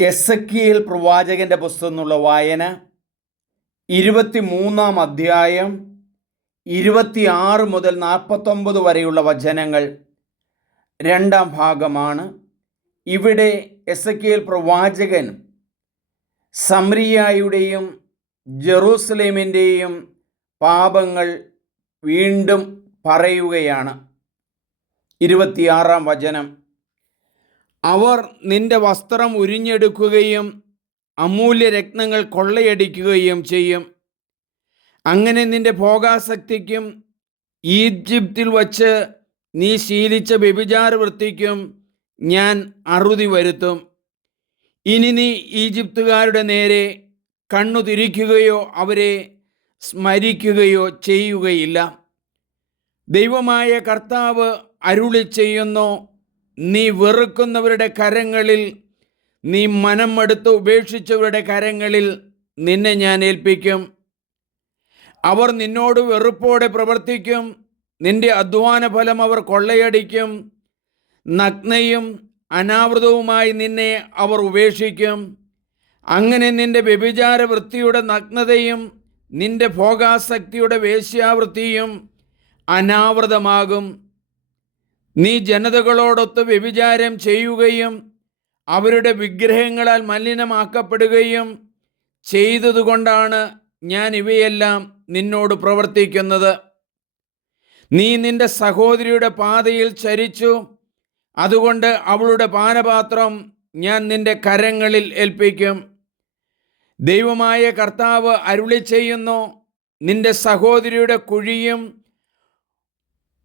S A പ്രവാചകന്റെ പുസ്തകം എന്നുള്ള വായന ഇരുപത്തി മൂന്നാം അധ്യായം ഇരുപത്തിയാറ് മുതൽ നാൽപ്പത്തൊമ്പത് വരെയുള്ള വചനങ്ങൾ രണ്ടാം ഭാഗമാണ്. ഇവിടെ എസ് എ പ്രവാചകൻ സംരിയായുടെയും ജെറൂസലേമിന്റെയും പാപങ്ങൾ വീണ്ടും പറയുകയാണ്. ഇരുപത്തിയാറാം വചനം. അവർ നിന്റെ വസ്ത്രം ഉരിഞ്ഞെടുക്കുകയും അമൂല്യ രത്നങ്ങൾ കൊള്ളയടിക്കുകയും ചെയ്യും. അങ്ങനെ നിന്റെ ഭോഗാസക്തിക്കും ഈജിപ്തിൽ വച്ച് നീ ശീലിച്ച വ്യഭിചാര വൃത്തിക്കും ഞാൻ അറുതി വരുത്തും. ഇനി നീ ഈജിപ്തുകാരുടെ നേരെ കണ്ണു തിരിക്കുകയോ അവരെ സ്മരിക്കുകയോ ചെയ്യുകയില്ല. ദൈവമായ കർത്താവ് അരുളി ചെയ്യുന്നു നീ വെറുക്കുന്നവരുടെ കരങ്ങളിൽ നീ മനം എടുത്ത് ഉപേക്ഷിച്ചവരുടെ കരങ്ങളിൽ നിന്നെ ഞാൻ ഏൽപ്പിക്കും. അവർ നിന്നോട് വെറുപ്പോടെ പ്രവർത്തിക്കും നിന്റെ അധ്വാന ഫലം അവർ കൊള്ളയടിക്കും നഗ്നയും അനാവൃതവുമായി നിന്നെ അവർ ഉപേക്ഷിക്കും. അങ്ങനെ നിന്റെ വ്യഭിചാര വൃത്തിയുടെ നഗ്നതയും നിന്റെ ഭോഗാസക്തിയുടെ വേശ്യാവൃത്തിയും അനാവൃതമാകും. നീ ജനതകളോടൊത്ത് വ്യഭിചാരം ചെയ്യുകയും അവരുടെ വിഗ്രഹങ്ങളാൽ മലിനമാക്കപ്പെടുകയും ചെയ്തതുകൊണ്ടാണ് ഞാൻ ഇവയെല്ലാം നിന്നോട് പ്രവർത്തിക്കുന്നത്. നീ നിന്റെ സഹോദരിയുടെ പാതയിൽ ചരിച്ചു. അതുകൊണ്ട് അവളുടെ പാനപാത്രം ഞാൻ നിന്റെ കരങ്ങളിൽ ഏൽപ്പിക്കും. ദൈവമായ കർത്താവ് അരുളി ചെയ്യുന്നു നിന്റെ സഹോദരിയുടെ കുഴിയും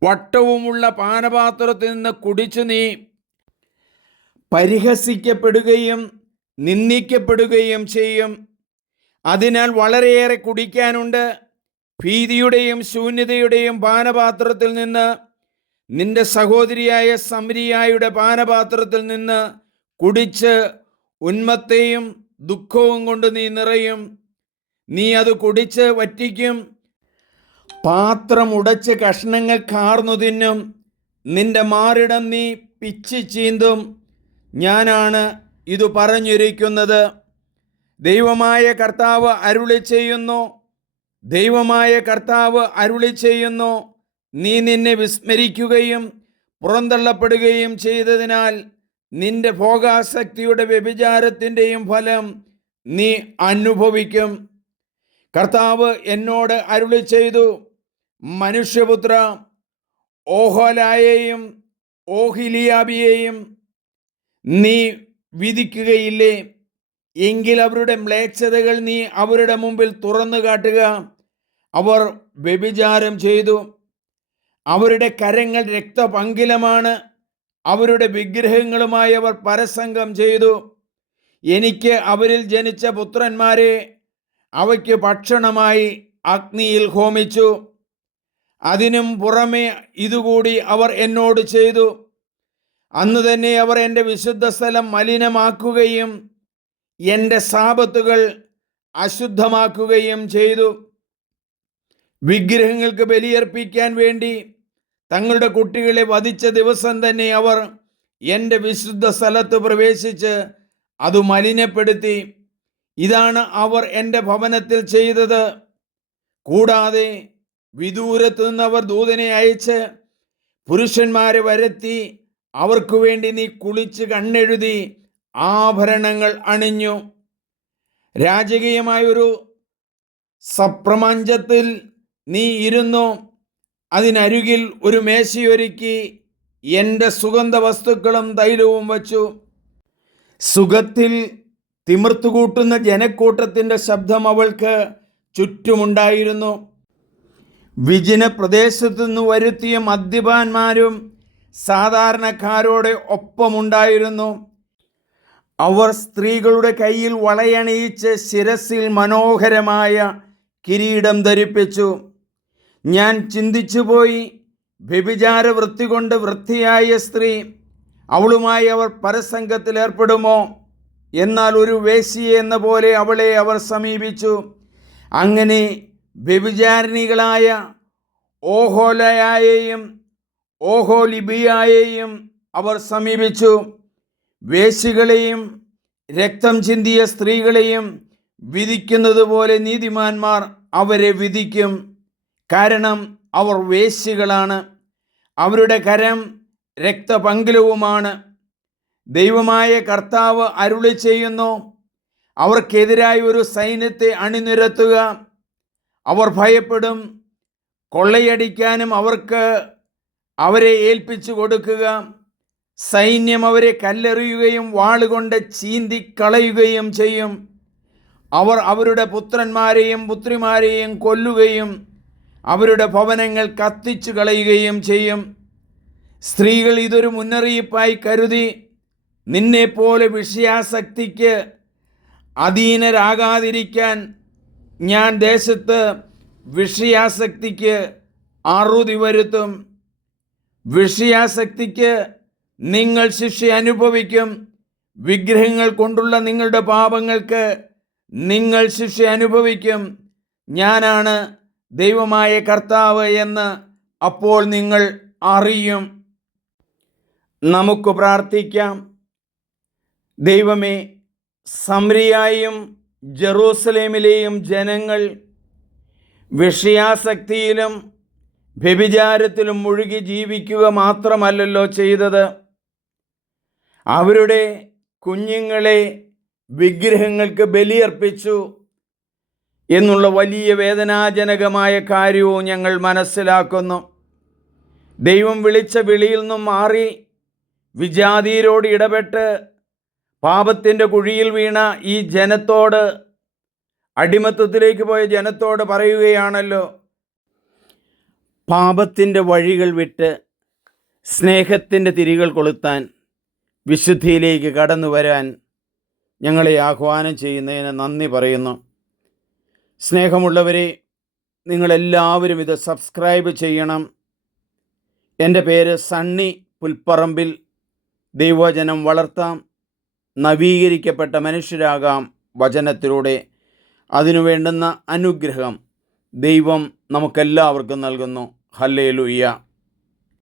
വട്ടവുമുള്ള പാനപാത്രത്തിൽ നിന്ന് കുടിച്ച് നീ പരിഹസിക്കപ്പെടുകയും നിന്ദിക്കപ്പെടുകയും ചെയ്യും. അതിനാൽ വളരെയേറെ കുടിക്കാനുണ്ട്. ഭീതിയുടെയും ശൂന്യതയുടെയും പാനപാത്രത്തിൽ നിന്ന് നിന്റെ സഹോദരിയായ സമരിയായുടെ പാനപാത്രത്തിൽ നിന്ന് കുടിച്ച് ഉന്മത്തെയും ദുഃഖവും കൊണ്ട് നീ നിറയും. നീ അത് കുടിച്ച് വറ്റിക്കും. പാത്രം ഉടച്ച് കഷ്ണങ്ങൾ കാർന്നു തിന്നും. നിന്റെ മാറിടം നീ പിച്ച് ചീന്തും. ഞാനാണ് ഇതു പറഞ്ഞിരിക്കുന്നത്. ദൈവമായ കർത്താവ് അരുളി ചെയ്യുന്നു. ദൈവമായ കർത്താവ് അരുളി ചെയ്യുന്നു. നീ നിന്നെ വിസ്മരിക്കുകയും പുറന്തള്ളപ്പെടുകയും ചെയ്തതിനാൽ നിന്റെ ഭോഗാസക്തിയുടെ വ്യഭിചാരത്തിന്റെയും ഫലം നീ അനുഭവിക്കും. കർത്താവ് എന്നോട് അരുളി ചെയ്തു. മനുഷ്യപുത്ര ഓഹോലായെയും ഓഹിലിയാബിയെയും നീ വിധിക്കുകയില്ലേ? എങ്കിൽ അവരുടെ മ്ലേച്ഛതകൾ നീ അവരുടെ മുമ്പിൽ തുറന്നു കാട്ടുക. അവർ വ്യഭിചാരം ചെയ്തു. അവരുടെ കരങ്ങൾ രക്തപങ്കിലമാണ്. അവരുടെ വിഗ്രഹങ്ങളുമായി അവർ പരസംഗം ചെയ്തു. എനിക്ക് അവരിൽ ജനിച്ച പുത്രന്മാരെ അവയ്ക്ക് ഭക്ഷണമായി അഗ്നിയിൽ ഹോമിച്ചു. അതിനും പുറമെ ഇതുകൂടി അവർ എന്നോട് ചെയ്തു. അന്ന് തന്നെ അവർ എന്റെ വിശുദ്ധ സ്ഥലം മലിനമാക്കുകയും എന്റെ സാപത്തുകൾ അശുദ്ധമാക്കുകയും ചെയ്തു. വിഗ്രഹങ്ങൾക്ക് ബലിയർപ്പിക്കാൻ വേണ്ടി തങ്ങളുടെ കുട്ടികളെ വധിച്ച ദിവസം തന്നെ അവർ എന്റെ വിശുദ്ധ സ്ഥലത്ത് പ്രവേശിച്ച് അത് മലിനപ്പെടുത്തി. ഇതാണ് അവർ എന്റെ ഭവനത്തിൽ ചെയ്തത്. കൂടാതെ വിദൂരത്ത് നിന്ന് അവർ ദൂതനെ അയച്ച് പുരുഷന്മാരെ വരത്തി അവർക്കു വേണ്ടി നീ കുളിച്ച് കണ്ണെഴുതി ആഭരണങ്ങൾ അണിഞ്ഞു. രാജകീയമായൊരു സപ്രമഞ്ചത്തിൽ നീ ഇരുന്നു. അതിനരുകിൽ ഒരു മേശയൊരുക്കി എന്റെ സുഗന്ധ വസ്തുക്കളും തൈലവും വച്ചു. സുഖത്തിൽ തിമിർത്തുകൂട്ടുന്ന ജനക്കൂട്ടത്തിന്റെ ശബ്ദം അവൾക്ക് ചുറ്റുമുണ്ടായിരുന്നു. വിജന പ്രദേശത്തു നിന്ന് വരുത്തിയ മദ്യപാന്മാരും സാധാരണക്കാരോട് ഒപ്പമുണ്ടായിരുന്നു. അവർ സ്ത്രീകളുടെ കയ്യിൽ വളയണിയിച്ച് ശിരസിൽ മനോഹരമായ കിരീടം ധരിപ്പിച്ചു. ഞാൻ ചിന്തിച്ചുപോയി. വ്യഭിചാര വൃത്തി കൊണ്ട് വൃത്തിയായ സ്ത്രീ അവളുമായി അവർ പരസംഗത്തിൽ ഏർപ്പെടുമോ? എന്നാൽ ഒരു വേശിയെ എന്ന പോലെ അവളെ അവർ സമീപിച്ചു. അങ്ങനെ വ്യഭിചാരിണികളായ ഓഹോലയായെയും ഓഹോലിബിയായെയും അവർ സമീപിച്ചു. വേശികളെയും രക്തം ചിന്തിയ സ്ത്രീകളെയും വിധിക്കുന്നത് പോലെ നീതിമാന്മാർ അവരെ വിധിക്കും. കാരണം അവർ വേശികളാണ്. അവരുടെ കരം രക്തപങ്കിലവുമാണ്. ദൈവമായ കർത്താവ് അരുളി ചെയ്യുന്നു അവർക്കെതിരായി ഒരു സൈന്യത്തെ അണിനിരത്തുക. അവർ ഭയപ്പെടും. കൊള്ളയടിക്കാനും അവർക്ക് അവരെ ഏൽപ്പിച്ചു കൊടുക്കുക. സൈന്യം അവരെ കല്ലെറിയുകയും വാളുകൊണ്ട് ചീന്തിക്കളയുകയും ചെയ്യും. അവർ അവരുടെ പുത്രന്മാരെയും പുത്രിമാരെയും കൊല്ലുകയും അവരുടെ ഭവനങ്ങൾ കത്തിച്ചു കളയുകയും ചെയ്യും. സ്ത്രീകൾ ഇതൊരു മുന്നറിയിപ്പായി കരുതി നിന്നെപ്പോലെ വിഷയാസക്തിക്ക് അധീനരാകാതിരിക്കാൻ ഞാൻ ദേശത്ത് വിഷയാസക്തിക്ക് ആറുതി വരുത്തും. വിഷയാസക്തിക്ക് നിങ്ങൾ ശിക്ഷ അനുഭവിക്കും. വിഗ്രഹങ്ങൾ കൊണ്ടുള്ള നിങ്ങളുടെ പാപങ്ങൾക്ക് നിങ്ങൾ ശിക്ഷ അനുഭവിക്കും. ഞാനാണ് ദൈവമായ കർത്താവ് എന്ന് അപ്പോൾ നിങ്ങൾ അറിയും. നമുക്ക് പ്രാർത്ഥിക്കാം. ദൈവമേ സംരിയായും ജെറൂസലേമിലെയും ജനങ്ങൾ വിഷയാസക്തിയിലും വ്യഭിചാരത്തിലും മുഴുകി ജീവിക്കുക മാത്രമല്ലല്ലോ ചെയ്തത്. അവരുടെ കുഞ്ഞുങ്ങളെ വിഗ്രഹങ്ങൾക്ക് ബലിയർപ്പിച്ചു എന്നുള്ള വലിയ വേദനാജനകമായ കാര്യവും ഞങ്ങൾ മനസ്സിലാക്കുന്നു. ദൈവം വിളിച്ച വിളിയിൽ നിന്നും മാറി വിജാതിയിലോട് ഇടപെട്ട് പാപത്തിന്റെ കുഴിയിൽ വീണ ഈ ജനത്തോട് അടിമത്തത്തിലേക്ക് പോയ ജനത്തോട് പറയുകയാണല്ലോ പാപത്തിന്റെ വഴികൾ വിട്ട് സ്നേഹത്തിന്റെ തിരികൾ കൊളുത്താൻ വിശുദ്ധിയിലേക്ക് കടന്നു വരാൻ ഞങ്ങളെ ആഹ്വാനം ചെയ്യുന്നതിന് നന്ദി പറയുന്നു. സ്നേഹമുള്ളവരെ നിങ്ങളെല്ലാവരും ഇത് സബ്സ്ക്രൈബ് ചെയ്യണം. എന്റെ പേര് സണ്ണി പുൽപ്പറമ്പിൽ. ദൈവജനം വളർത്താം. നവീകരിക്കപ്പെട്ട മനുഷ്യരാകാം വചനത്തിലൂടെ. അതിനു വേണ്ടുന്ന അനുഗ്രഹം ദൈവം നമുക്കെല്ലാവർക്കും നൽകുന്നു. ഹല്ലേ